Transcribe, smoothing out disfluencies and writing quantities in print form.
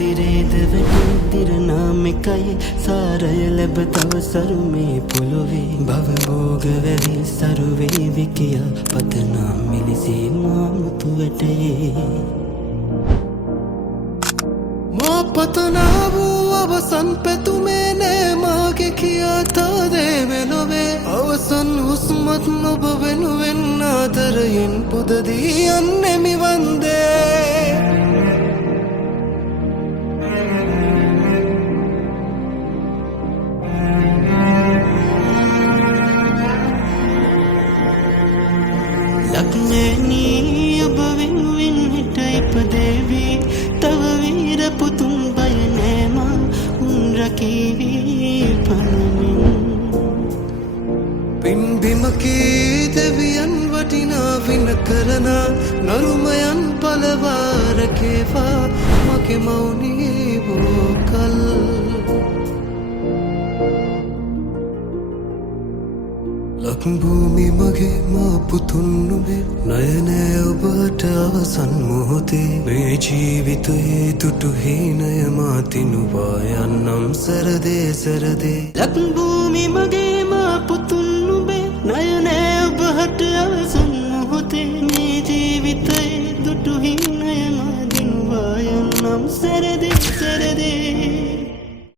දිරේද වැටි දිරනාමිකයි සාරය ලැබ තව සරුමේ පොළොවේ භවභෝග වැවි සරුවේවි කියා පතනා මිලිසේ මාමුතු වැටේ මා පතනා වූ අවසන් පැතුමේ නෑ මාගේ කියා තාදේ වෙනොවේ අවසන් හුස්මත් නොබ වෙනුවෙන් ආදරයෙන් පුදදී යන්නෙමි වන්දේ ලක්නේනී ඔබ වෙනුවෙන් හිට ඉපදේවි තව වීර පුතුන් බය නෑමා උන් රකීවි පනමින් පින්බිමකී දෙවියන් වටිනා වින කරන නරුමයන් පලවාරකේවා මගේ මෞනී වූ කල් ලක්භූමි මගේ මා පුතුන් නුඹේ නයනය ඔබට අවසන් මොහොතේ මේ ජීවිතයේ දුටු හීනය මා තිනුවා යන්නම් සරදේ සරදේ ලක්භූමි මගේ මා පුතුන් නුඹේ නයනය ඔබට